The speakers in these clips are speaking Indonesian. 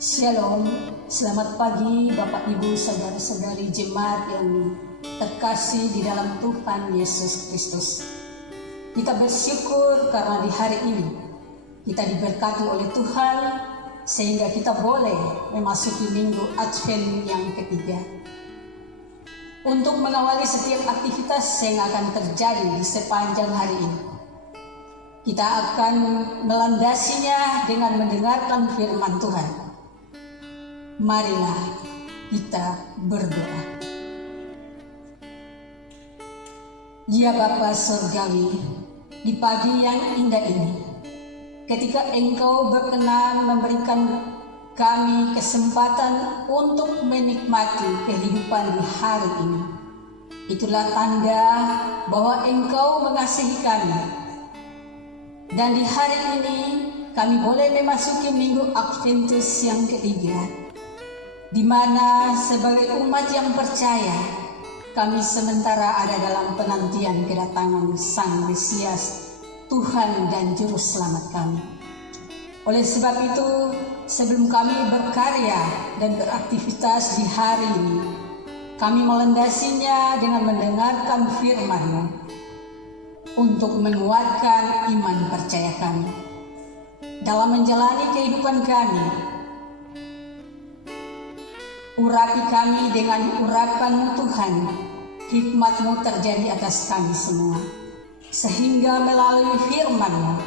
Shalom, selamat pagi Bapak Ibu Saudara-saudari jemaat yang terkasih di dalam Tuhan Yesus Kristus. Kita bersyukur karena di hari ini kita diberkati oleh Tuhan sehingga kita boleh memasuki minggu Advent yang ketiga. Untuk mengawali setiap aktivitas yang akan terjadi di sepanjang hari ini, kita akan melandasinya dengan mendengarkan firman Tuhan. Marilah kita berdoa. Ya Bapa Surgawi, di pagi yang indah ini, ketika Engkau berkenan memberikan kami kesempatan untuk menikmati kehidupan di hari ini, itulah tanda bahwa Engkau mengasihi kami. Dan di hari ini kami boleh memasuki minggu Adventus yang ketiga, di mana sebagai umat yang percaya, kami sementara ada dalam penantian kedatangan Sang Mesias, Tuhan dan Juru Selamat kami. Oleh sebab itu, sebelum kami berkarya dan beraktivitas di hari ini, kami melandasinya dengan mendengarkan firman-Mu untuk menguatkan iman percaya kami dalam menjalani kehidupan kami. Urapi kami dengan urapan-Mu Tuhan, hikmat-Mu terjadi atas kami semua, sehingga melalui firman-Mu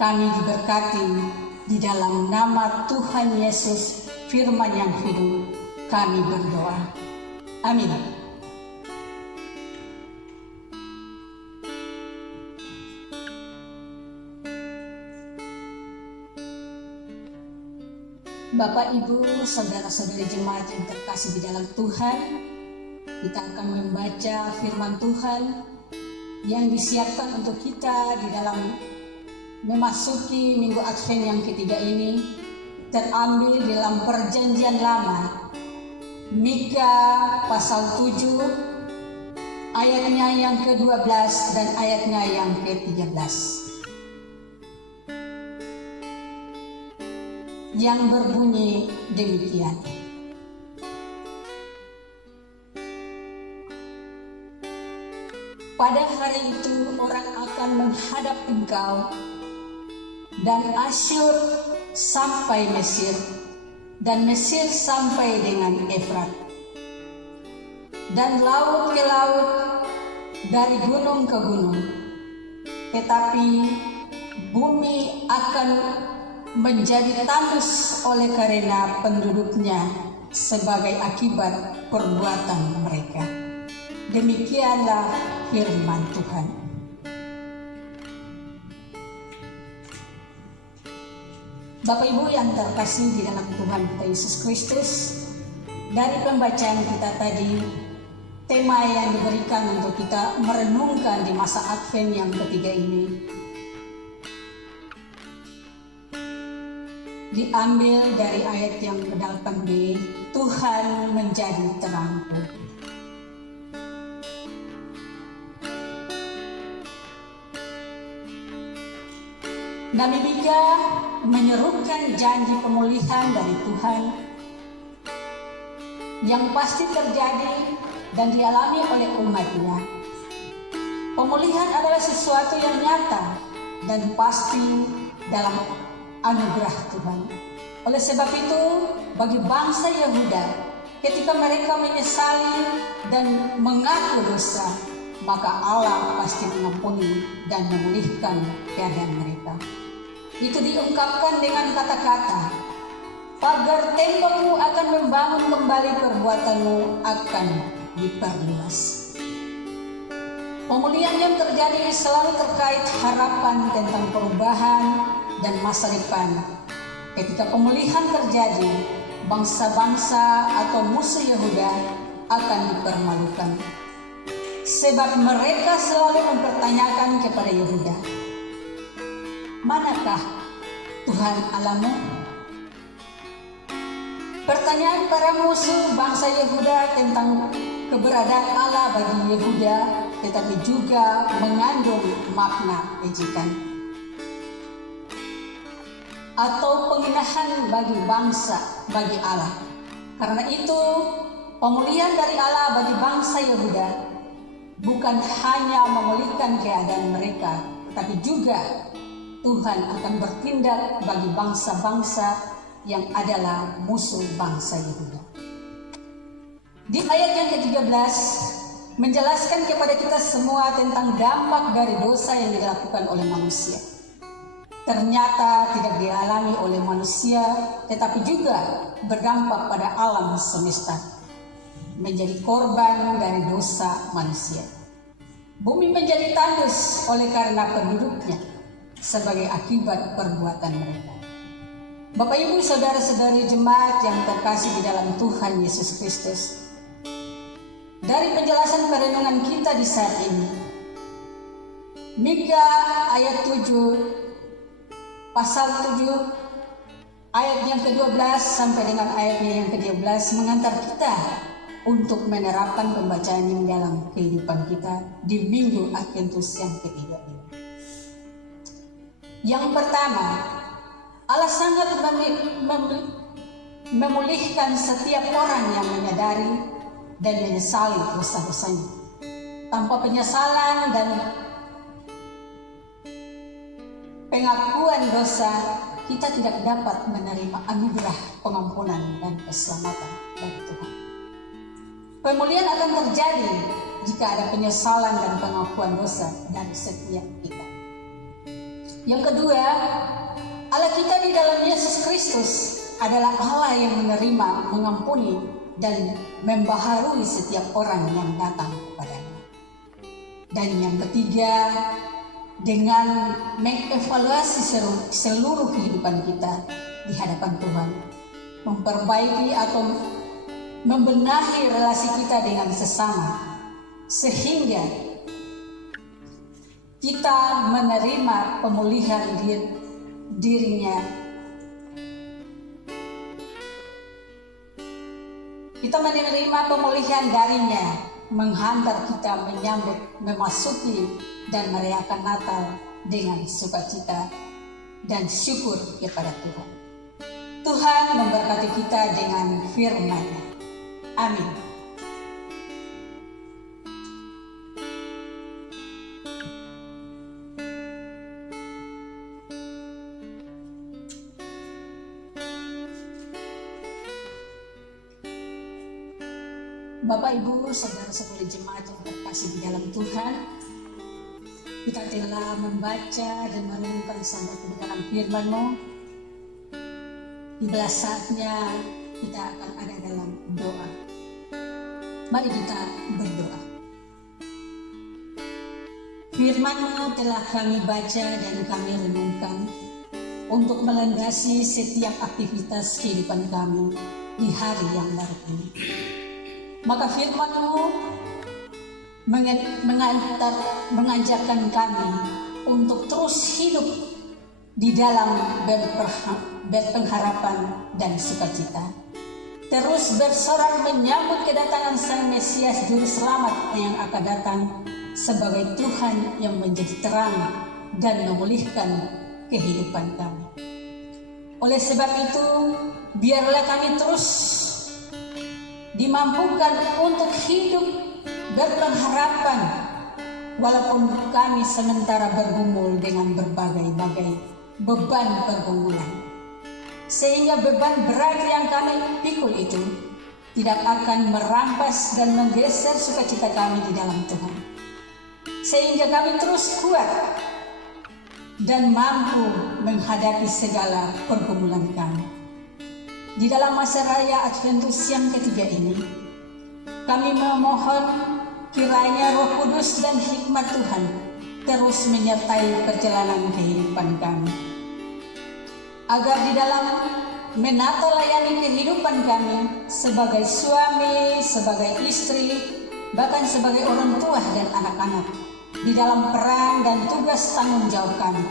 kami diberkati. Di dalam nama Tuhan Yesus, firman yang hidup, kami berdoa. Amin. Bapak, Ibu, Saudara-saudari jemaat yang terkasih di dalam Tuhan, kita akan membaca firman Tuhan yang disiapkan untuk kita di dalam memasuki minggu Advent yang ketiga ini, terambil di dalam Perjanjian Lama, Mika pasal 7, ayatnya yang ke-12 dan ayatnya yang ke-13. Yang berbunyi demikian. Pada hari itu orang akan menghadap engkau, dan Asyur sampai Mesir, dan Mesir sampai dengan Efrat, dan laut ke laut, dari gunung ke gunung. Tetapi bumi akan menjadi tandus oleh karena penduduknya sebagai akibat perbuatan mereka. Demikianlah firman Tuhan. Bapak Ibu yang terkasih di dalam Tuhan kita Yesus Kristus, dari pembacaan kita tadi, tema yang diberikan untuk kita merenungkan di masa Advent yang ketiga ini diambil dari ayat yang ke-8b, Tuhan menjadi terangku. Nabi Mika menyerukan janji pemulihan dari Tuhan yang pasti terjadi dan dialami oleh umatnya. Pemulihan adalah sesuatu yang nyata dan pasti dalam anugerah Tuhan. Oleh sebab itu, bagi bangsa Yehuda, ketika mereka menyesali dan mengaku dosa, maka Allah pasti mengampuni dan memulihkan keadaan mereka. Itu diungkapkan dengan kata-kata, pagar tembokmu akan membangun kembali, perbuatanmu akan diperluas. Pemulihan yang terjadi selalu terkait harapan tentang perubahan dan masa depan. Ketika pemulihan terjadi, bangsa-bangsa atau musuh Yehuda akan dipermalukan, sebab mereka selalu mempertanyakan kepada Yehuda, manakah Tuhan Allahmu? Pertanyaan para musuh bangsa Yehuda tentang keberadaan Allah bagi Yehuda, tetapi juga mengandung makna ejekan. atau penghinaan bagi bangsa, bagi Allah. Karena itu, pemulihan dari Allah bagi bangsa Yehuda bukan hanya memulihkan keadaan mereka, tetapi juga Tuhan akan bertindak bagi bangsa-bangsa yang adalah musuh bangsa Yehuda. Di ayat yang ke-13 menjelaskan kepada kita semua tentang dampak dari dosa yang dilakukan oleh manusia. Ternyata tidak dialami oleh manusia, tetapi juga berdampak pada alam semesta, menjadi korban dari dosa manusia. Bumi menjadi tandus oleh karena penduduknya sebagai akibat perbuatan mereka. Bapak Ibu saudara-saudari jemaat yang terkasih di dalam Tuhan Yesus Kristus, dari penjelasan perenungan kita di saat ini, Mika ayat 7, pasal 7, ayat yang ke-12 sampai dengan ayatnya yang ke-12 mengantar kita untuk menerapkan pembacaan yang dalam kehidupan kita di Minggu Adventus yang ketiga ini. Yang pertama, Allah sangat memulihkan setiap orang yang menyadari dan menyesali dosa-dosanya. Tanpa penyesalan dan pengakuan dosa, kita tidak dapat menerima anugerah pengampunan dan keselamatan dari Tuhan. Pemulihan akan terjadi jika ada penyesalan dan pengakuan dosa dari setiap kita. Yang kedua, Allah kita di dalam Yesus Kristus adalah Allah yang menerima, mengampuni, dan membaharui setiap orang yang datang kepadanya. Dan yang ketiga, dengan mengevaluasi seluruh kehidupan kita di hadapan Tuhan, memperbaiki atau membenahi relasi kita dengan sesama, sehingga kita menerima pemulihan dirinya. Kita menerima pemulihan darinya, menghantar kita menyambut, memasuki dan merayakan Natal dengan sukacita dan syukur kepada Tuhan. Tuhan memberkati kita dengan firman-Nya. Amin. Bapak, Ibu, saudara-saudari jemaat yang terkasih di dalam Tuhan, kita telah membaca dan merenungkan sampai ke dalam firman-Mu. Tiba saatnya kita akan ada dalam doa. Mari kita berdoa. Firman-Mu telah kami baca dan kami renungkan untuk melandasi setiap aktivitas kehidupan kami di hari yang baru ini. Maka firman-Mu mengajarkan kami untuk terus hidup di dalam berpengharapan dan sukacita. Terus bersorak menyambut kedatangan Sang Mesias Juru Selamat yang akan datang sebagai Tuhan yang menjadi terang dan memulihkan kehidupan kami. Oleh sebab itu, biarlah kami terus dimampukan untuk hidup berpengharapan walaupun kami sementara bergumul dengan berbagai-bagai beban pergumulan, sehingga beban berat yang kami pikul itu tidak akan merampas dan menggeser sukacita kami di dalam Tuhan, sehingga kami terus kuat dan mampu menghadapi segala pergumulan kami. Di dalam masa raya Adventus yang ketiga ini, kami memohon kiranya Roh Kudus dan hikmat Tuhan terus menyertai perjalanan kehidupan kami, agar di dalam menata layani kehidupan kami sebagai suami, sebagai istri, bahkan sebagai orang tua dan anak-anak, di dalam peran dan tugas tanggung jawab kami,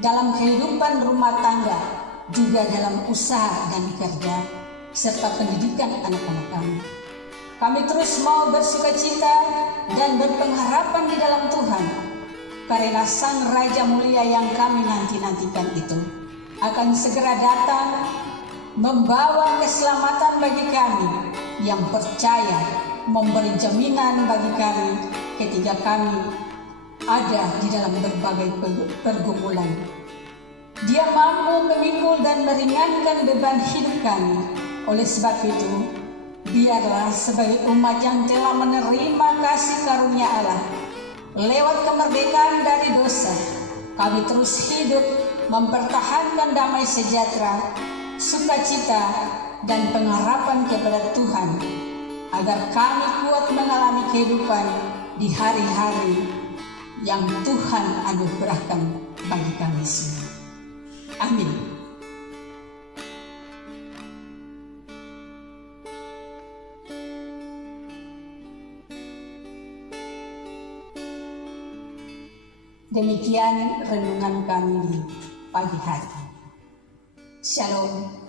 dalam kehidupan rumah tangga, juga dalam usaha dan kerja, serta pendidikan anak-anak kami. Kami terus mau bersukacita dan berpengharapan di dalam Tuhan, karena Sang Raja Mulia yang kami nanti-nantikan itu akan segera datang membawa keselamatan bagi kami yang percaya, memberi jaminan bagi kami ketika kami ada di dalam berbagai pergumulan. Dia mampu memikul dan meringankan beban hidup kami. Oleh sebab itu, biarlah sebagai umat yang telah menerima kasih karunia Allah lewat kemerdekaan dari dosa, kami terus hidup mempertahankan damai sejahtera, sukacita, dan pengharapan kepada Tuhan, agar kami kuat mengalami kehidupan di hari-hari yang Tuhan anugerahkan bagi kami semua. Amin. Demikian renungan kami di pagi hari. Shalom.